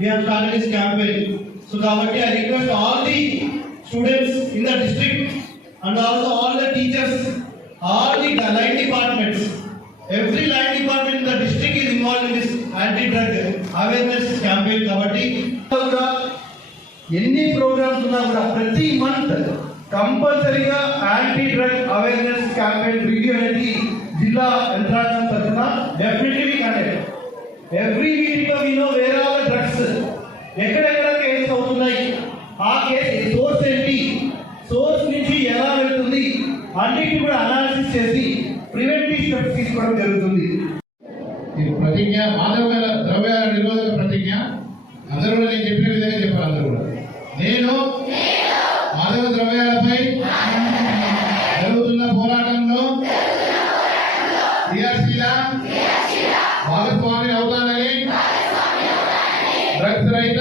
we have started this campaign. So కాబట్టి I request all the students in the district and also all the teachers, all the line departments, every line department in the district is involved in this anti-drug awareness campaign. కాబట్టి కూడా ఎన్ని programmes ఉన్నా కూడా ప్రతి month కంపల్సరీగా anti drug awareness campaign review అనేది జిల్లా యంత్రాంగం తరఫున definitely conduct. Every week we know where are drugs, ఎక్కడెక్కడ కేసెస్ అవుతున్నాయి, ఆ కేసు సోర్స్ ఏంటి, సోర్స్ నుంచి ఎలా వెళ్తుంది అన్నిటి కూడా అనాలిసిస్ చేసి ప్రివెంటివ్ స్టెప్స్ తీసుకోవడం జరుగుతుంది. ఈ ప్రతిజ్ఞ మాదక ద్రవ్యాల నిరోధక ప్రతిజ్ఞ అందరూ కూడా నేను చెప్పిన విధంగా చెప్పాలి. అందరూ కూడా నేను మాదక ద్రవ్యాలపై జరుగుతున్న పోరాటంలో క్రియాశీల భాగస్వామి అవుతానని డ్రగ్స్ రహిత